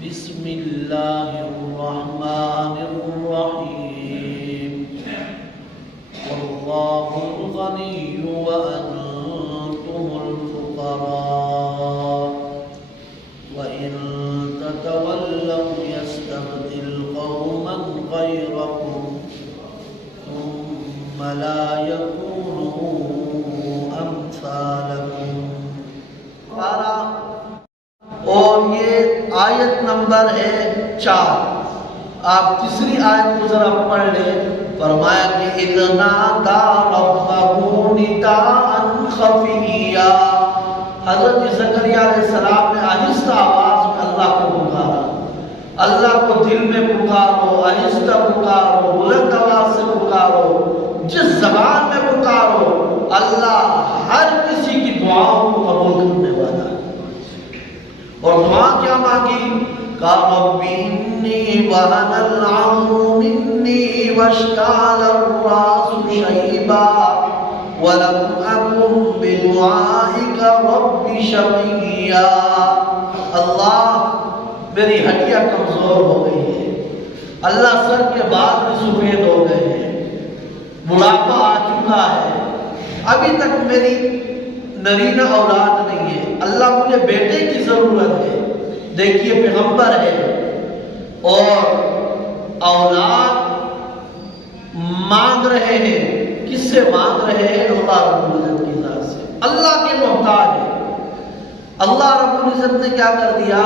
بسم اللہ الرحمن الرحیم واللہ الغنی وانتم الفقراء وإن تتولوا يستبدل قوما غيركم ثم لا يكونوا أمثالكم. اور یہ آیت نمبر ہے 4. آپ تیسری آیت کو ذرا پڑھ لیں. فرمایا کہ اِذْ نَادَى رَبَّهُ نِدَاءً خَفِيًّا. حضرت زکریا علیہ السلام نے آہستہ آواز میں اللہ کو پکارا. اللہ کو دل میں پکارو، آہستہ پکارو، بلند آواز سے پکارو، جس زبان میں پکارو. اللہ ہر کسی کی دعاؤں کو قبول کرنے والا ہے. اور دعا کیا مانگی؟ رَبِّ إِنِّي وَهَنَ الْعَظْمُ مِنِّي وَاشْتَعَلَ الرَّأْسُ شَيْبًا وَلَمْ أَكُن بِدُعَائِكَ رَبِّ شَقِيًّا. اللہ میری ہڈیاں کمزور ہو گئی ہیں، اللہ سر کے بال بھی سفید ہو گئے ہیں، بڑھاپا آ چکا ہے، ابھی تک میری نرینہ اولاد نہیں ہے. اللہ مجھے بیٹے کی ضرورت ہے. دیکھیے پیغمبر ہے اور اولاد مانگ رہے ہیں. کس سے مانگ رہے ہیں؟ اللہ رب العزت کی ذات سے. اللہ کے محتاج ہے. اللہ رب العزت نے کیا کر دیا؟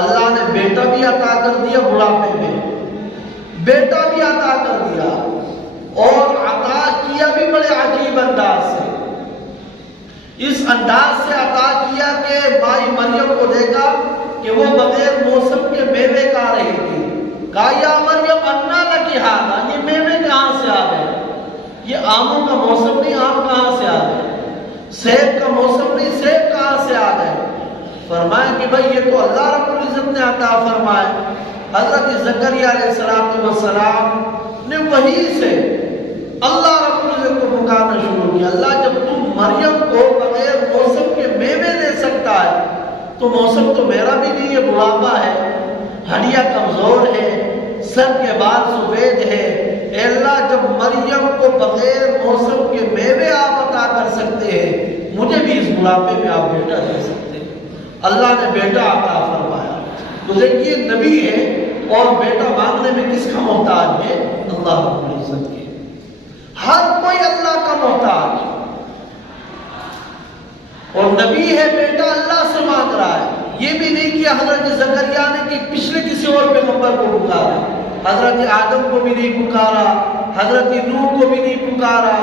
اللہ نے بیٹا بھی عطا کر دیا بڑھاپے میں، بیٹا بھی عطا کر دیا، اور عطا کیا بھی بڑے عجیب انداز سے. اس انداز سے عطا کیا کہ مائی مریم کو دیکھا کہ وہ بغیر موسم کے میوے کھا رہی تھی. کہا یا مریم انا لکی ھذا، یہ میوے کہاں سے آ گئے؟ یہ آموں کا موسم نہیں، آم کہاں سے آ گئے؟ سیب کا موسم نہیں، سیب کہاں سے آ گئے؟ فرمایا کہ بھئی یہ تو اللہ رب العزت نے عطا فرمائے. حضرت زکریا علیہ السلام نے وحی سے اللہ رب العزت کو پکارنا شروع کیا. اللہ جب تم مریم کو بغیر موسم کے میوے دے سکتا ہے تو موسم تو میرا بھی نہیں ہے، بڑھاپا ہے، ہڈیاں کمزور ہے، سر کے بال سفید ہے. اے اللہ جب مریم کو بغیر موسم کے میوے آپ عطا کر سکتے ہیں، مجھے بھی اس بڑھاپے میں آپ بیٹا دے سکتے ہیں. اللہ نے بیٹا عطا فرمایا. تو دیکھیے نبی ہے اور بیٹا مانگنے میں کس کا محتاج ہے؟ اللہ رب العزت کے. ہر کوئی اللہ کا محتاج، اور نبی ہے بیٹا اللہ سے مانگ رہا ہے. یہ بھی نہیں کیا حضرت زکریا نے کہ پچھلے کسی اور پیغمبر کو پکارا، حضرت آدم کو بھی نہیں پکارا، حضرت نوح کو بھی نہیں پکارا.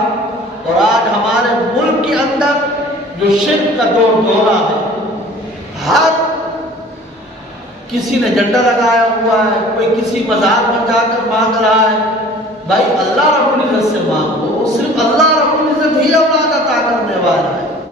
اور آج ہمارے ملک کے اندر جو شرک کا دورہ ہے، ہر کسی نے جھنڈا لگایا ہوا ہے، کوئی کسی مزار پر جا کر